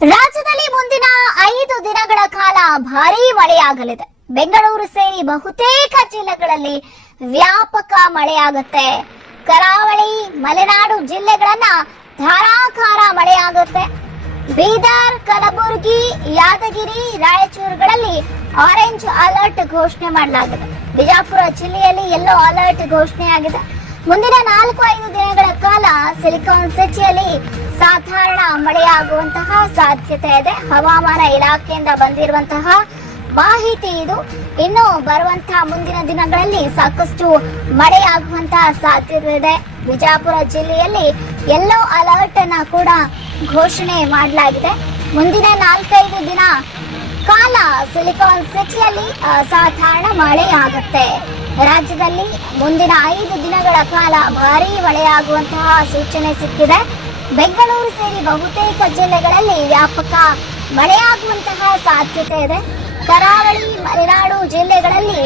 ರಾಜ್ಯದಲ್ಲಿ ಮುಂದಿನ ಐದು ದಿನಗಳ ಕಾಲ ಭಾರೀ ಮಳೆಯಾಗಲಿದೆ. ಬೆಂಗಳೂರು ಸೇರಿ ಬಹುತೇಕ ಜಿಲ್ಲೆಗಳಲ್ಲಿ ವ್ಯಾಪಕ ಮಳೆಯಾಗುತ್ತೆ. ಕರಾವಳಿ, ಮಲೆನಾಡು ಜಿಲ್ಲೆಗಳನ್ನ ಧಾರಾಕಾರ ಮಳೆಯಾಗುತ್ತೆ. ಬೀದರ್, ಕಲಬುರಗಿ, ಯಾದಗಿರಿ, ರಾಯಚೂರುಗಳಲ್ಲಿ ಆರೆಂಜ್ ಅಲರ್ಟ್ ಘೋಷಣೆ ಮಾಡಲಾಗಿದೆ. ಬಿಜಾಪುರ ಜಿಲ್ಲೆಯಲ್ಲಿ ಯೆಲ್ಲೋ ಅಲರ್ಟ್ ಘೋಷಣೆಯಾಗಿದೆ. ಮುಂದಿನ ನಾಲ್ಕು, ಐದು ದಿನಗಳ ಕಾಲ ಸಿಲಿಕಾನ್ ಸಿಟಿಯಲ್ಲಿ ಸಾಧಾರಣ ಮಳೆಯಾಗುವಂತಹ ಸಾಧ್ಯತೆ ಇದೆ. ಹವಾಮಾನ ಇಲಾಖೆಯಿಂದ ಬಂದಿರುವಂತಹ ಮಾಹಿತಿ ಇದು. ಇನ್ನು ಬರುವಂತಹ ಮುಂದಿನ ದಿನಗಳಲ್ಲಿ ಸಾಕಷ್ಟು ಮಳೆಯಾಗುವಂತಹ ಸಾಧ್ಯತೆ ಇದೆ. ಬಿಜಾಪುರ ಜಿಲ್ಲೆಯಲ್ಲಿ ಯೆಲ್ಲೋ ಅಲರ್ಟ್ ಅನ್ನ ಕೂಡ ಘೋಷಣೆ ಮಾಡಲಾಗಿದೆ. ಮುಂದಿನ ನಾಲ್ಕೈದು ದಿನ ಕಾಲ ಸಿಲಿಕಾನ್ ಸಿಟಿಯಲ್ಲಿ ಅಸಾಧಾರಣ ಮಳೆಯಾಗುತ್ತೆ. ರಾಜ್ಯದಲ್ಲಿ ಮುಂದಿನ ಐದು ದಿನಗಳ ಕಾಲ ಭಾರೀ ಮಳೆಯಾಗುವಂತಹ ಸೂಚನೆ ಸಿಕ್ಕಿದೆ. ಬೆಂಗಳೂರು ಸೇರಿ ಬಹುತೇಕ ಜಿಲ್ಲೆಗಳಲ್ಲಿ ವ್ಯಾಪಕ ಮಳೆಯಾಗುವಂತಹ ಸಾಧ್ಯತೆ ಇದೆ. ಕರಾವಳಿ ಮಲೆನಾಡು ಜಿಲ್ಲೆಗಳಲ್ಲಿ